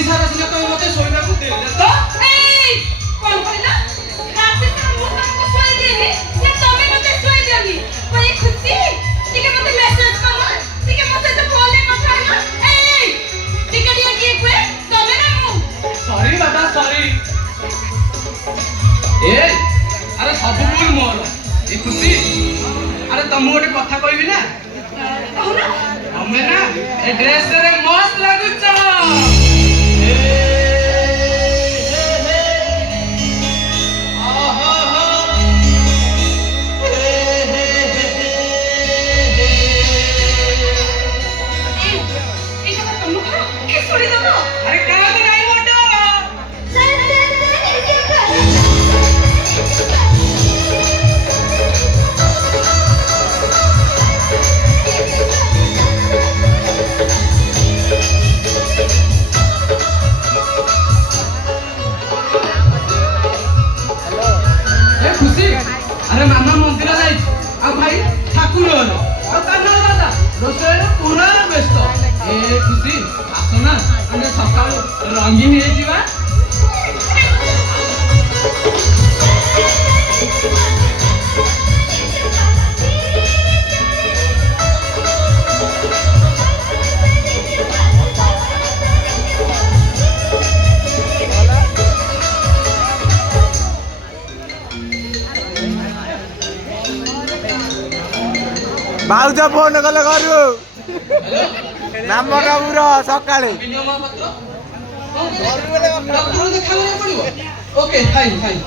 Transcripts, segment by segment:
ରାତି ସାରା ସିନା ତମେ ମତେ ଶୋଇବାକୁ ଦେଲେ ତ এই কোন কইলা রাতে সারা মু তোমাকে শুয়ে দিইনি যে তুমি মতে শুয়ে দিওনি ওই খুশি টিকে মতে মেসেজ করো টিকে মতে তো ফোনে কথা না এই টিকে দিয়ে কি কই তবে না মু সরি বাবা সরি ए अरे सब भूल मोर ए खुशी अरे तुम गोटे कथा कहबी ना कहू ना हमें ना ए ड्रेस रे मस्त लागुछ ए आहा हा এই কথা তুমি করো কি শুনি দেবো अरे का तो नहीं मोटो ए खुशी अरे मामा मंदिर जाई आ भाई ठाकुर आ कान्हा दादा रोसे पूरा व्यस्त ए खुशी आसो ना अने सकाळ रंगीन हे जीवा भाउज फोन कले गरु नाम नबुर सकाळे डॉक्टर देखा पड़िबो ओके फाइन फाइन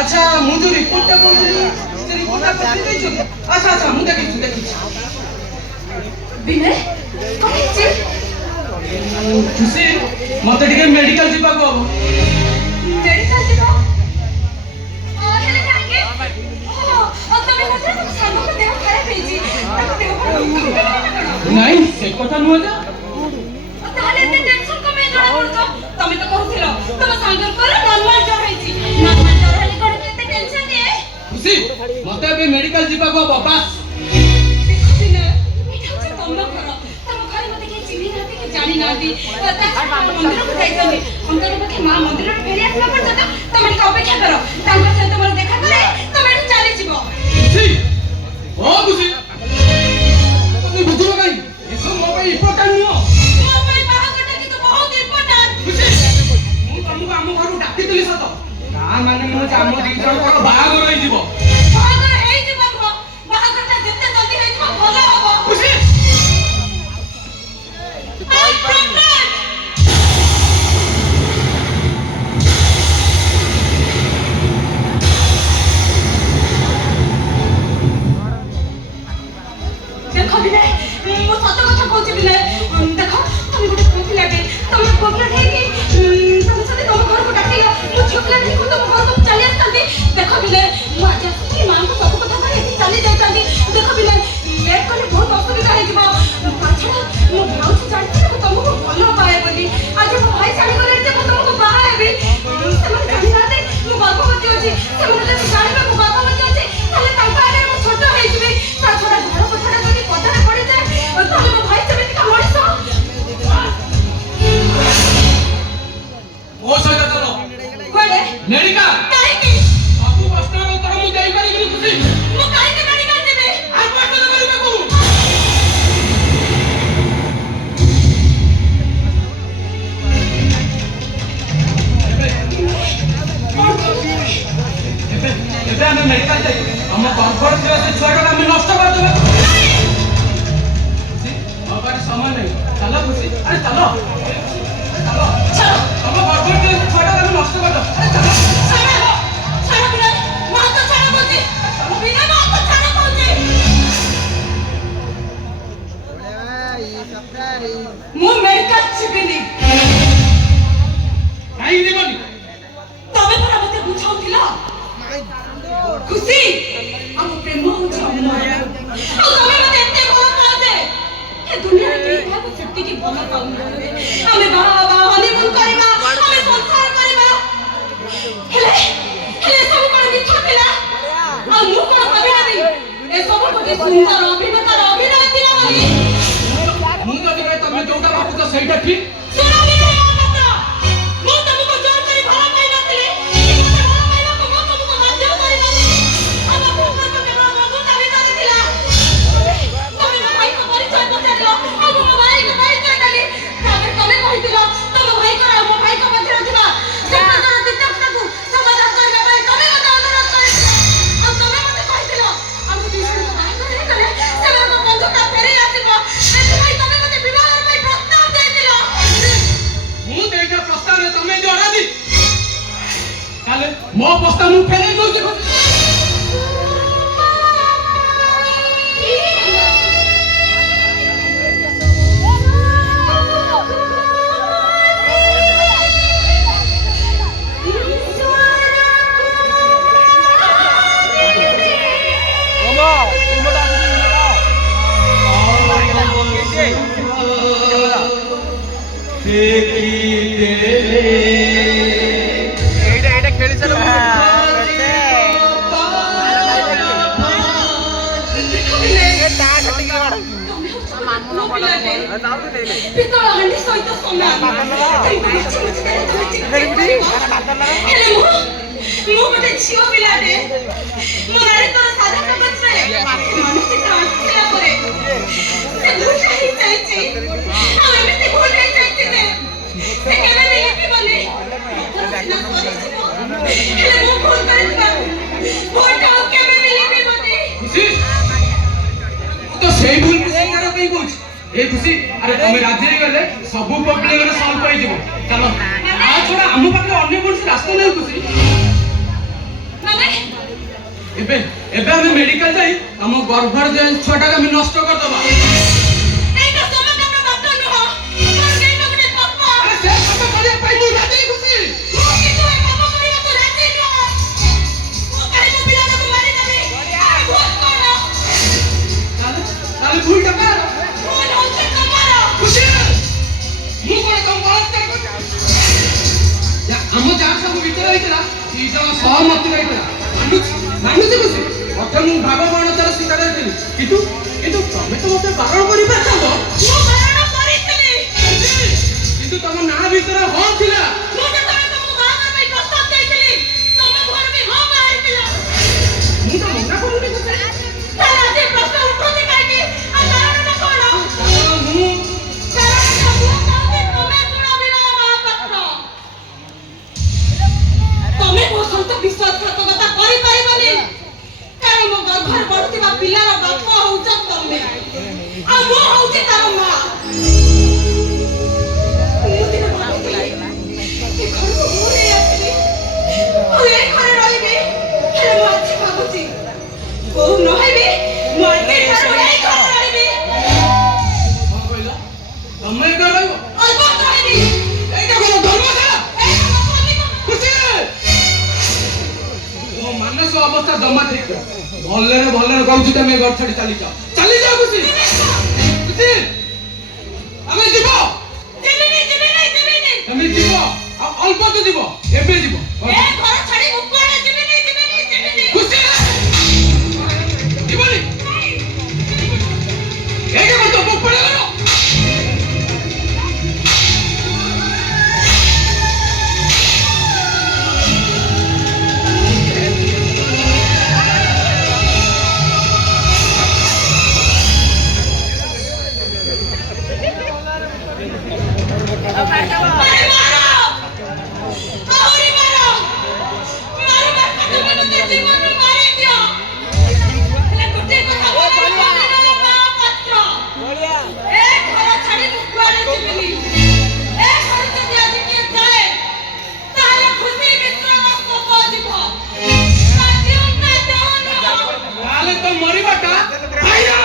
अच्छा मु जो रिपोर्ट कहली से रिपोर्ट पठि दैछु अच्छा अच्छा मु देखि बिने कहिछि खुशी मते ଟିକେ मेडिकल जीवा को मेडिकल जीवा हेले काके ओ तमे मते सागो को देह खराब हेछि ताको देह खराब नहीं से कथा नुह जा ताले एते टेंशन कमे जणा पड़तो तमे तो कहथिलो तम सागर पर नॉर्मल जर हेछि नॉर्मल जर हेले कोन एते टेंशन दिए खुशी मते अबे मेडिकल जीवा को बस देखछि ना एटा हচ্ছে तम घर तम घरे मते के चिन्ही नाती के जानि नाती ता मंदिर को जाइतनी अंतर पखे मां मंदिर रे फेरी आसला पर्यंत तमे के अपेक्षा करो तांकर सहित मोर देखा करे तमे एठु चली जिवो खुशी ओ खुशी तुम बुझिबो काई ए सब मो पे इम्पोर्टेंट नियो ମୋ ପାଇଁ ବାହାଘରଟା କିନ୍ତୁ ବହୁତ ଇମ୍ପୋର୍ଟାଣ୍ଟ खुशी मु तुमको आम घर डाकी दिली सत का माने मु जाम दी जण को बाहागर होई जीवो ବାହାଘର ହେଇଯିବ ପୁଅ ବାହାଘରଟା ଯେତେ ଜଲ୍ଦି ହେଇଯିବ ଭଲ ହବ खुशी ଦେଖ ବିଲେ ମୁଁ ସତ କଥା କହୁଛି ବିଲେ ଦେଖ ତମେ ଗୋଟେ ପୁଅ ପିଲାଟେ ତମେ ପୁଅ ପିଲାଟେ ହେଇକି ତମେ ଯଦି ତମ ଘରକୁ ଡାକିଲ ମୁଁ ଝିଅ ପିଲାଟେ ହେଇକି ତମ ଘରକୁ ଚାଲି ଆସିଥାନ୍ତି ଦେଖ ବିଲେ ମୁଁ ଆଜି ଆସିକି ମାଆଙ୍କୁ ସବୁ କଥା କହିକି ଚାଲି ଯାଇଥାନ୍ତି ଦେଖ ବିଲେ ଲେଟ୍ କଲେ ବହୁତ ଅସୁବିଧା ହେଇଯିବ ତାଛଡ଼ା ମୋ ଭାଉଜ ଜାଣିଥିଲେ ମୁଁ ତମକୁ ଭଲ ପାଏ ବୋଲି ଆଜି ମୋ ଭାଇ ଜାଣିଗଲେ ଯେ ମୁଁ ତମକୁ ବାହା ହେବି ସେମାନେ ଜାଣିନାହାନ୍ତି ମୁଁ ଗର୍ଭବତୀ ଅଛି ସେମାନେ ଯଦି ଜାଣିବେ ମୁଁ ଗର୍ଭବତୀ ଅଛି ତାହେଲେ ତାଙ୍କ ଆଗରେ ମୁଁ ଛୋଟ ହେଇଯିବି ତାଛଡ଼ା ଘର କଥାଟା ଯଦି ପଦାରେ ପଡ଼ିଯାଏ ତାହେଲେ ମୋ ଭାଇ ସେମିତିକା ମଣିଷ ओ सहित चलो କୁଆଡ଼େ मेडिकल କାହିଁକି ସବୁ ପ୍ରଶ୍ନର ଉତ୍ତର ମୁଁ ଦେଇ ପାରିବିନି खुशी ମୁଁ କାହିଁକି ମେଡ଼ିକାଲ ଯିବି ଆଉ ପ୍ରଶ୍ନ କରିବାକୁ ଏବେ ଆମେ ମେଡିକାଲ ଯାଇ ଆମ ଗର୍ଭରେ ଥିବା ସେ ଛୁଆଟାକୁ ଆମେ ନଷ୍ଟ କରିଦେବା खुशी ମୋ ପାଖରେ ସମୟ ନାହିଁ ଚାଲ खुशी ଆରେ ଚାଲ ଛାଡ଼ ଆମ ଗର୍ଭରେ ଥିବା ସେ ଛୁଆଟାକୁ ଆମେ ନଷ୍ଟ କରିଦେବା ଆରେ ଚାଲ ଛାଡ଼ ଛାଡ଼ ବିନା ମୋ ହାତ ଛାଡ଼ କହୁଛି ବିନା ମୋ ହାତ ଛାଡ଼ କହୁଛି ମୁଁ ମେଡ଼ିକାଲ ଯିବିନି କାହିଁ ଯିବନି ତମେ ପରା ମତେ ବୁଝାଉଥିଲ खुशी ଆମ ପ୍ରେମ ହଉଛି ଅମର ଆଉ ତମେ ମତେ ଏତେ ଭଲ ପାଅ ଯେ ଏ ଦୁନିଆରେ କେହି କାହାକୁ ସେତିକି ଭଲ ପାଉନାହାନ୍ତି ଆମେ ବାହା ହେବା ହନିମୁନ କରିବା ଆମେ ସଂସାର କରିବା ହେଲେ ହେଲେ ସବୁ କଣ ମିଛ ଥିଲା ଆଉ ମୁଁ କଣ ଭାବି ନେବି ଏସବୁ ଗୋଟେ ସୁନ୍ଦର ଅଭିନେତାର ଅଭିନୟ ଥିଲା ବୋଲି ମୁଁ ଯଦି ତମେ ଯୋଉଟା ଭାବୁଛ ସେଇଟା ଠିକ ଶୁଣ ମୋ ପ୍ରସ୍ତାବ ମୁଁ ଫେରେଇ ଦଉଛି ଖୁସି। এইটা খেলি চালু ପିତ୍ତଳ ହାଣ୍ଡି ସହିତ ସମାନ। ହେଲେ ମୁଁ ଗୋଟେ ଝିଅ ପିଲାଟେ। ମୋ ନାରୀଙ୍କର ସାଧା ପ୍ରପଞ୍ଚରେ ମାନସିକ ଆସିଲା ପରେ ସେ ଭୁଲଟା ହେଇଯାଇଛି। ଆଉ ଏମିତି ଭୁଲ ହେଇଯାଇଛି ଯେ ସେ କେବେ ବି ଲିଭିବନି। ହେଲେ ମୁଁ ଭୁଲ କରିଥିବା ଭୁଲଟା ଆଉ କେବେ ବି ଲିଭିବନି। ଖୁସି ତ ସେଇ ଭୁଲ ସ୍ୱୀକାର ପାଇଁ କହୁଛି। ଏ ଖୁସି ଆରେ ତମେ ରାଜି ହେଇଗଲେ ସବୁ ପ୍ରୋବ୍ଲେମରେ ସଲ୍ଭ ହେଇଯିବ। ଚାଲ ତା ଛଡା ଆମ ପାଖରେ ଅନ୍ୟ କୌଣସି ରାସ୍ତା ନାହିଁ ଖୁସି। ମାନେ ଏବେ ଆମେ ମେଡିକାଲ ଯାଇ ଆମ ଗର୍ଭର ଯେ ଛୁଆଟାକୁ ଆମେ ନଷ୍ଟ କରିଦବା। ଏଇଟା ସମାଧାନ ବାଟ ନୁହଁ। ମୋର ଏଇଟା ଗୋଟେ ପାପ। ଆରେ ସେ କାମ କରିବା ପାଇଁ ମୁଁ ରାଜି ଖୁସି। ମୁଁ କିନ୍ତୁ ଏ ପାପ କରିବାକୁ ରାଜି ନୁହଁ। ମୁଁ କାହିଁ ମୋ ପିଲାଟାକୁ ମାରିଦେବି? ଭୁଲ କଣ? ତାହେଲେ ଭୁଲଟା କାହାର? ଭୁଲ ହଉଛି ତମର। ଖୁସି ମୁଁ କଣ ତମ ବଳାତ୍କାର କରିଛି? ଆମ ଯାହା ସବୁ ଭିତରେ ହେଇଥିଲା ଦି ଜଣ ସହମତି ରହିଥିଲା। ମାନୁଛି ଖୁସି ଅର୍ଥ ମୁଁ ଭାଗ ବଣତାର ଶିକାର ହେଇଥିଲି। କିନ୍ତୁ ତମେ ତ ମତେ ବାରଣ କରିପାରିଥାନ୍ତ। ମୁଁ ବାରଣ କରିଥିଲି। କିନ୍ତୁ ତମ ନାଁ ଭିତରେ ହଁ ଥିଲା। ମୁଁ ଯେତେବେଳେ ତମକୁ ବାହାଘର ପାଇଁ ପ୍ରସ୍ତାବ ଦେଇଥିଲି ତମ ଘର ବି ହଁ ବାହାରିଥିଲା। ମୁଁ ତ ମନା କରୁନି ଖୁସି। ତାହେଲେ ଆଜି ପ୍ରଶ୍ନ ଉଠୁଛି କାହିଁକି? ଆଉ କାରଣଟା କଣ? ମୁଁ କାରଣଟା ମୁଁ କହୁଛି ତମେ ଗୁଣବୀର ମହାପାତ୍ର। ତମେ ମୋ ସହିତ ବିଶ୍ୱାସଘାତକତା କରିପାରିବନି। କାରଣ ମୋ ଗର୍ଭରେ ବଢୁଥିବା ପିଲାର ବାପ ହଉଛ ତମେ ଆଉ ମୁଁ ହଉଛି ତାର ମା। ମୁଁ ଦିନେ ଭାବୁଥିଲି ଏ ଘରକୁ ମୁଁ ନେଇ ଆସିବି ଆଉ ଏ ଘରେ ରହିବି। ହେଲେ ମୁଁ ଆଜି ଭାବୁଛି ବୋଉ ନ ହେବି ମୁଁ ଆଜିଠାରୁ ଏଇ ଘରେ ରହିବି। କଣ କହିଲ? ତମେ ଏକା ରହିବ? ଅଲବତ ରହିବି। ଏଇଟା କଣ ଧର୍ମଶାଳା? ଏଇଟା ମୋ ସ୍ୱାମୀଙ୍କ ଖୁସି ମୋ ମାନସ ଅବସ୍ଥା ଜମା ଠିକ ଭଲରେ କହୁଛି ତମେ ଘର ଛାଡି ଚାଲିଯାଅ ଖୁସି। ଖୁସି ଆମେ ଯିବ। ତମେ ଯିବ ଆଉ ଅଳ୍ପ ତ ଯିବ। ଏବେ ଯିବ ଏ ଘର ଛାଡି ମୁଁ କୁଆଡେ ଯିବିନି। ଖୁସି ଯିବନି। ଏଇଟା କଣ ତମ ଉପରେ ଗଲ? ତାହେଲେ ତ ମରିବାଟା ଭାଇରା।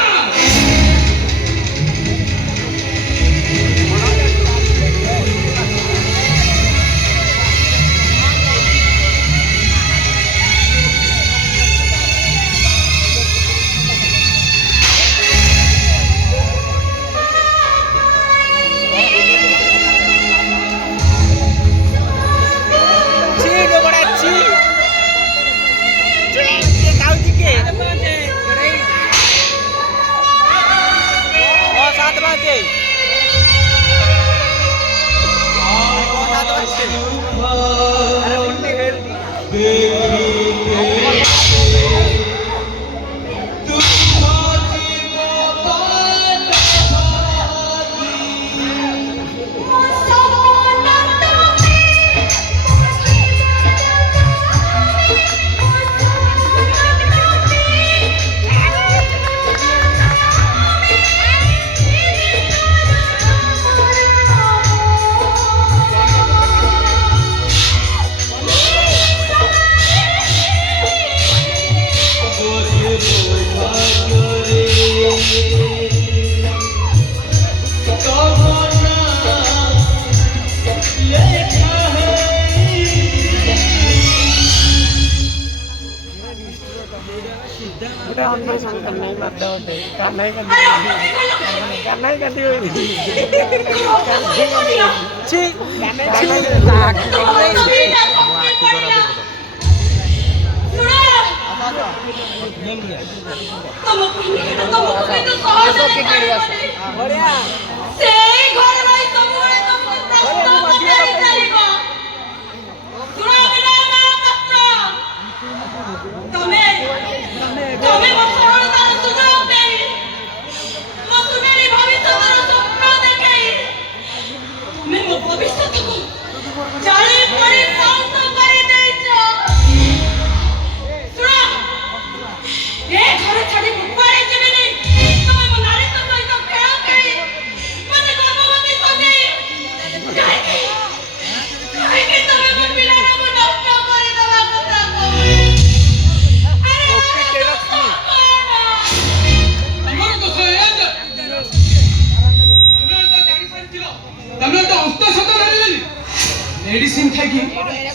मेडिसिन खाई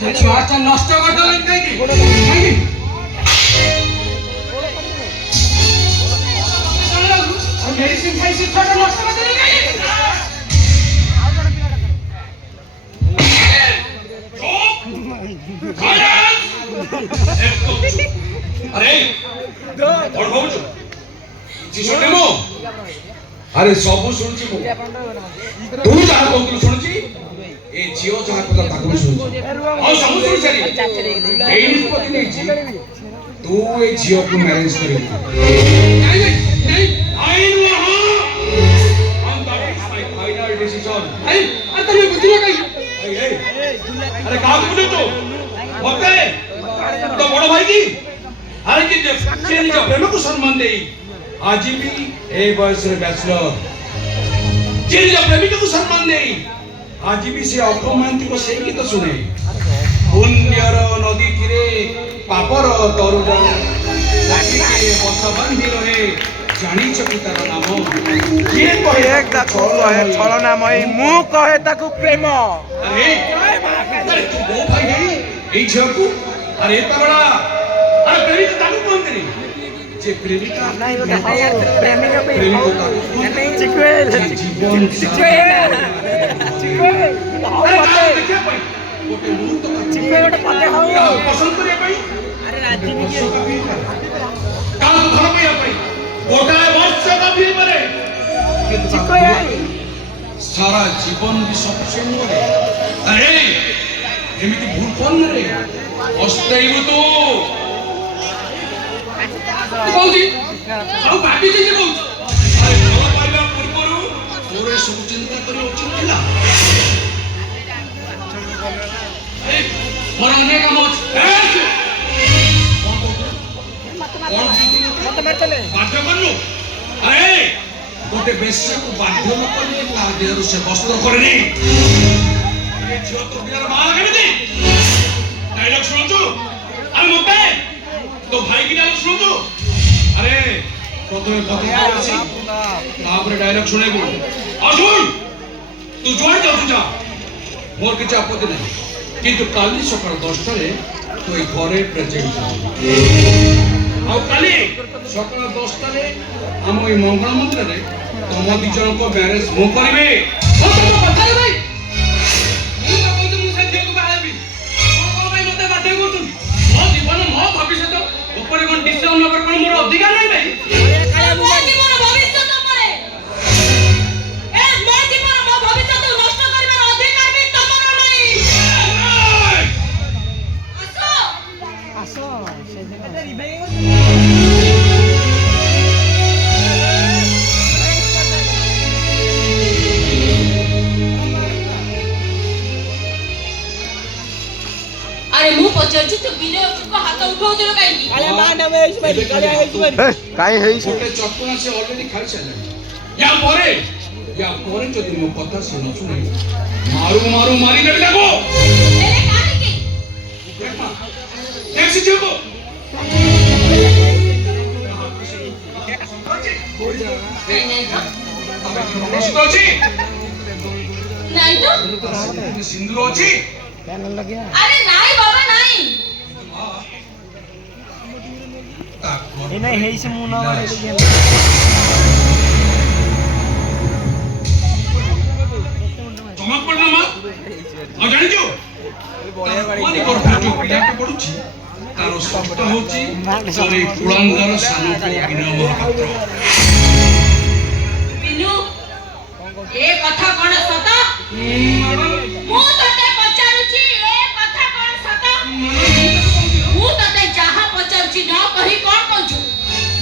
से छुआ नष्ट कर मेडिसिन खाई से छुआ नष्ट कर अरे अरे सब शुणुची तू जहाँ कहतु शुणुची ए झील जहाँ कहता ताको भी शुणुची और सब शुणी सारी ए निष्पत्ति नेछि तू ए झील को मैरिज करिबु नहीं आई नो हम that is my final decision I अंतर में बुझिना कहीं अरे काम बोले तो होते तो बड़ भाई की अरे कि जे निज प्रेम को सम्मान देई आज भी ए बयस रे बैचलर जे निज प्रेमिका को सम्मान देई आज भी से अपमानित को से गीत सुने पुण्यर नदी तीरे पापर तरुण लाठी के बस बांधी रहे जानी चकी तार नाम ये कहे एक ताको कहे छलनामयी मु कहे ताको प्रेम अरे तू वो भाई नहीं ए झको अरे तबड़ा अरे प्रेमिका ताको कौन करे जे प्रेमिका नहीं वो प्रेमिका पे नहीं जीवन अरे देखिए भाई गोटे मुहूर्त गोटे पते हो पसंद करे भाई अरे राजी नहीं काल घर पे भाई गोटा वर्ष का भी मरे सारा जीवन भी सफिशिएंट करे अरे एमिति भूल कोन रे अस्थायी तो कौजी सब भाभी जी कहू अरे घर पाइबा पूर्वरु तोरे सब चिंता करी उचित थिला ए मोर अनेक काम अछि मत मार चले बाध्य करनु अरे गोटे बेश्या को बाध्य न करले ता देहरु से वस्त्र करनी ए झियो तो बिना मां केमिति डायलॉग सुनछु अरे मते तो भाई की डायलॉग सुनछु अरे प्रथमे पति आसी तापर डायलॉग सुनेबो असुन तू जोड़ जाऊ जा मोर किछ आपत्ति नहीं किंतु काली सकाळ 10 रे तो ए घरे प्रेजेंट आ काली सकाळ 10 रे हम ए मंगल मंदिर रे तुम दी जन को मैरिज मो करबे ओ तो कथा रे भाई मु तो कहत मु से झियो को बाहाबी कोन भाई मते बाध्य करछु मो जीवन मो भविष्य ऊपर कोन डिसीजन न कर कोन मोर अधिकार नहीं भाई ମୋ ଜୀବନ ଭବିଷ୍ୟତ ଉପରେ ଏ ମୋ ଜୀବନ ମୋ ଭବିଷ୍ୟତ ନଷ୍ଟ କରିବାର ଅଧିକାର ବି ତମର ନାହିଁ ଆସ अरे मु पचारछु तो बिना को हाथ उठाउदिलो काई काले मांडा में इस बारी काले है इस बारी काई है इस गोटे चप्पल से ऑलरेडी खाई सारे या परे जदि मो कथा से न सुने मारू मारी देबे ताको एरे काहे की टैक्सी चको नहीं तो सिंदूर अछि पैनल लग गया अरे नहीं बाबा नहीं ତା ଏଇନା ହେଇଛି ମୁଁ ନ ବାଡ଼େଇଲେ ଜମା ପଡିଲା ମା ଆଉ ଜାଣିଛୁ ପିଲାଟେ ପଡୁଛି ତାର ଶବ୍ଦ ହଉଛି ଚୋରି କୁଳାଙ୍ଗର ସାନ ପୁଅ ବିନୟ ମହାପାତ୍ର। ବିନୁ ଏ କଥା କଣ ସତ? ମୁଁ ତତେ ପଚାରୁଛି ଏ କଥା କଣ ସତ? ମୁଁ ତତେ ଯାହା ପଚାରୁଛି ନ କହି କଣ କହୁଛୁ?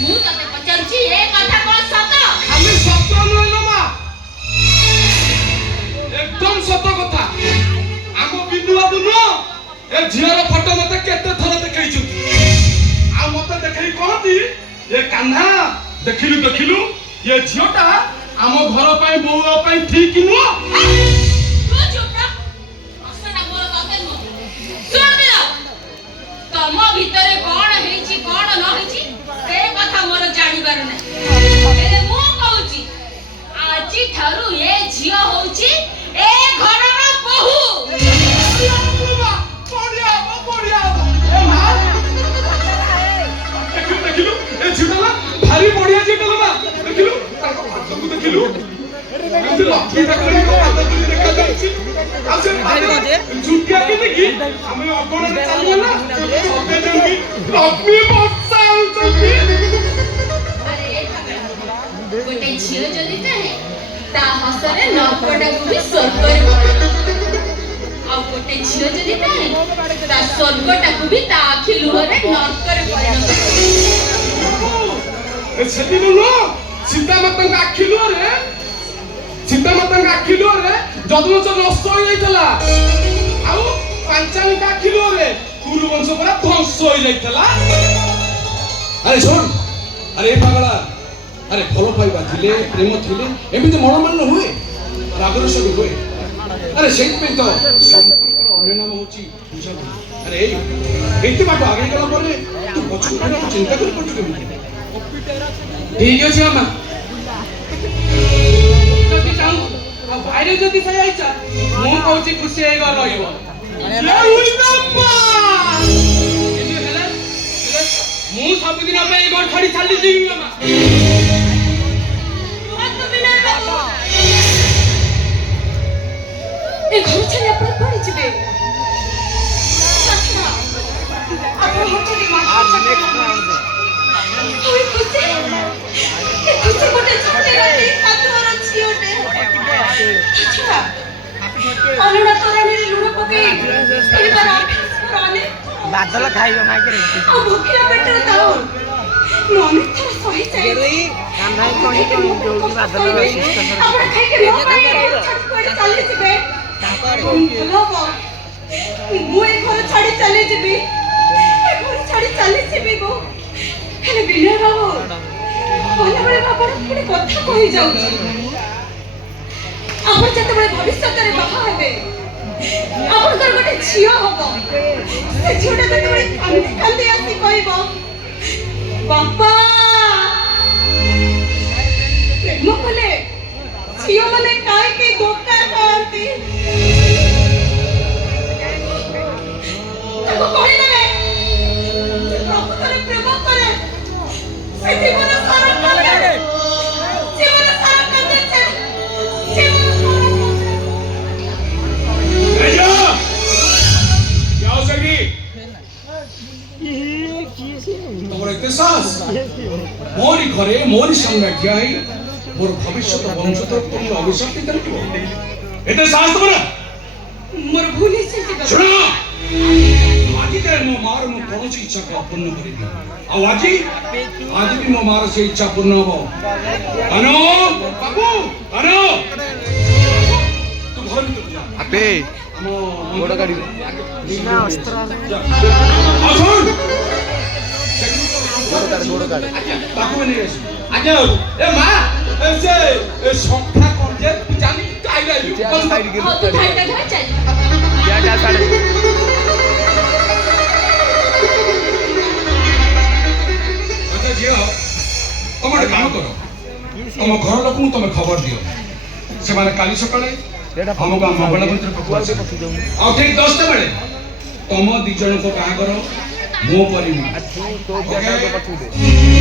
ମୁଁ ତତେ ପଚାରୁଛି ଏ କଥା କଣ ସତ? ଖାଲି ସତ ନୁହେଁ ଲୋ ମା, একদম সত কথা। ଆମ ବିନୁ ବାବୁ ନୁହଁ ଏ ଝିଅର ଫଟୋ ମତେ କେତେ ଥର ଦେଖେଇଛନ୍ତି ଆଉ ମତେ ଦେଖେଇ କହନ୍ତି ଏ କାହ୍ନା ଦେଖିଲୁ ଦେଖିଲୁ ଏ ଝିଅଟା ଆମ ଘର ପାଇଁ ବୋଉ ପାଇଁ ଠିକ ନୁହଁ। ତୁ ଚୁପ ରହ। ଅସନା ମୋର କଥା ନୁହଁ। ଶୁଣ ପିଲା, ତମ ଭିତରେ କଣ ହେଇଛି କଣ ନ ହେଇଛି ସେ କଥା ମୋର ଜାଣିବାର ନାହିଁ। ହେଲେ ମୁଁ କହୁଛି ଆଜି ଠାରୁ ଏ ଝିଅ ହଉଛି ଏ ଘରର ବୋହୂ। ଦେଖିଲୁ ଏ ଝିଅଟା ଭାରି ବଢିଆ ଝିଅଟା ଲୋ ମା, ଦେଖିଲୁ ତାଙ୍କ ପାଦକୁ ଦେଖିଲୁ ଏମିତି ଲକ୍ଷ୍ମୀ ଠାକୁରାଣୀଙ୍କ ପାଦ ପରି ଦେଖାଯାଉଛି ଆଉ ସେ ପାଦ ଝୁଣ୍ଟିଆ ପିନ୍ଧିକି ଆମେ ଅଗଣାରେ ଚାଲିଲେ ନା ସତେ ଯେମିତି ଲକ୍ଷ୍ମୀ ବର୍ଷା ହେଉଛନ୍ତି। ଆରେ ଏ ଠାକୁରା, ଗୋଟେ ଝିଅ ଯଦି ଥାଏ ତା ହସରେ ନର୍କଟାକୁ ବି ସ୍ୱର୍ଗରେ ପରିଣତ, ଆଉ ଗୋଟେ ଝିଅ ଯଦି ଥାଏ ତା ସ୍ୱର୍ଗଟାକୁ ବି ତା ଆଖି ଲୁହରେ ନର୍କରେ ପରିଣତ କରେ। ସେଦିନ ନୁହଁ ସୀତାମାତାଙ୍କ ଆଖି ଲୁହରେ ଯଦୁବଂଶ ନଷ୍ଟ ହୋଇଯାଇଥିଲା ଆଉ ପାଞ୍ଚାଳିଙ୍କ ଆଖି ଲୁହରେ କୁରୁ ବଂଶ ପୁରା ଧ୍ୱଂସ ହୋଇଯାଇଥିଲା। ଆରେ ଶୁଣ, ଆରେ ଏ ପାଗଳା, ଆରେ ଭଲ ପାଇବା ଥିଲେ ପ୍ରେମ ଥିଲେ ଏମିତି ମନୋମାଳିନ୍ୟ ହୁଏ, ରାଗର ସବୁ ହୁଏ। ଆରେ ସେଇଥିପାଇଁ ତ ପରିଣାମ ହଉଛି ବୁଝାବୁଝି। ଆରେ ଏତେ ବାଟ ଆଗେଇ ଗଲା ପରେ ତୁ ପଛକୁ ଚିନ୍ତା କରିପାରୁଛୁ କେମିତି? ঠিক আছে মামা যদি চাও ଆଉ ଭାଇରେ ଯଦି ସେ ଯାଇଛ ମୁଁ କହୁଛି ଖୁସି ହେଇଗ ରହିବ। ମୁଁ ସବୁଦିନ ପାଇଁ ଘର ଛାଡି ଚାଲିଯିବି ମାମା। ଏ ଘର ଛାଡି ଆପଣ କୁଆଡେ ଯିବେ? ଆପଣ ହଠାৎ ওই খুশি এ খুশি বটে ছোটে রাতে কাতুয়ার ঝিওটে আচ্ছা অলড়া তোরানির লুড় পকে এবার অনেক ବାଦଲ ଖାଇବ ମାଇକରେ ଆଉ ଭୋକିଲା ପେଟରେ ତାଉ ମୁଁ ଅନେକ ଥର ସହି ଚାଲିଛି। କାନ୍ନାଇ କହି କହି ଯୋଉଠି ବାଦଲ ସୁସ୍ଥ ଆପଣ ଖାଇକି ମୋ ପାଇଁ ଛାଡ଼ି କୁଆଡ଼େ ଚାଲିଯିବେ? ଭଲ ହବ ମୁଁ ଏ ଘର ଛାଡ଼ି ଚାଲିଯିବି, ଏ ଘର ଛାଡ଼ି ଚାଲିଯିବି ଗୋ। ହେଲେ ବିନୟ ବାବୁ ଗଲାବେଳେ ଆପଣ ପୁଣି କଥା କହିଯାଉଛି। ଆପଣ ଯେତେବେଳେ ଭବିଷ୍ୟତରେ ବାହା ହେବେ ଆପଣଙ୍କର ଗୋଟେ ଝିଅ ହବ, ସେ ଝିଅଟା ଯେତେବେଳେ କାନ୍ଦି କାନ୍ଦି ଆସି କହିବ ବାପା, ପ୍ରେମ କଲେ ଝିଅମାନେ କାହିଁକି ଧୋକା ଖାଆନ୍ତି ତାକୁ କହିଦେବେ ସେ ପ୍ରକୃତରେ ପ୍ରେମ କରେ, ସେ ଜୀବନ ସାରା କାନ୍ଦେ, ଜୀବନ ସାରା କାନ୍ଦିছে, ଜୀବନ তোমার এতে সাহস মোরি ঘরে মোরি সামনে ঠিয়া হই মোর ভবিষ্যৎ বংশধর তুমি অভিশাপ দিতে দিব এতে সাহস তোমার ମୋର ଭୁଲ ହେଇଛି ଶୁଣ ଆଜି ତାର ମୋ ମାର ମୁଁ କୌଣସି ଇଚ୍ଛା ପୂର୍ଣ୍ଣ କରିବି ଆଉ ଆଜି ବି ମୋ ମାର ସେ ଇଚ୍ଛା ପୂର୍ଣ୍ଣ ହବ। ଆନ ବାବୁ ଆନ ତୁ ଘର ଭିତରକୁ ଯା ଆପେ ଆମ ଗୋଡ଼ ଗାଡ଼ି ବିନା ଅସ୍ତ୍ର ଆସନ୍ ଗୋଡ଼ ଗାଡ଼ି ତାକୁ ନେଇ ଆସି ଆଜ୍ଞା ଏ ମା ସେ ସଂଖ୍ୟା କଣ ଯେ ତୁ ଜାନି କାଇଲା ସାଇଡ ହଉ ତୁ ଧାଇଟା ଧର ଚାଲ। ଯା ସାଡେ ଆଚ୍ଛା ଝିଅ ତମେ ଗୋଟେ କାମ କର ତମ ଘର ଲୋକଙ୍କୁ ତମେ ଖବର ଦିଅ ସେମାନେ କାଲି ସକାଳେ ଆମ ଗାଁ ମଙ୍ଗଳା ମନ୍ଦିର ପାଖକୁ ଆସିବେ ଆଉ ଠିକ 10ଟା ବେଳେ ତମ ଦି ଜଣଙ୍କ ବାହାଘର ମୁଁ କରିବି ତୋ ଜାଗାରେ ପଛକୁ ଦେ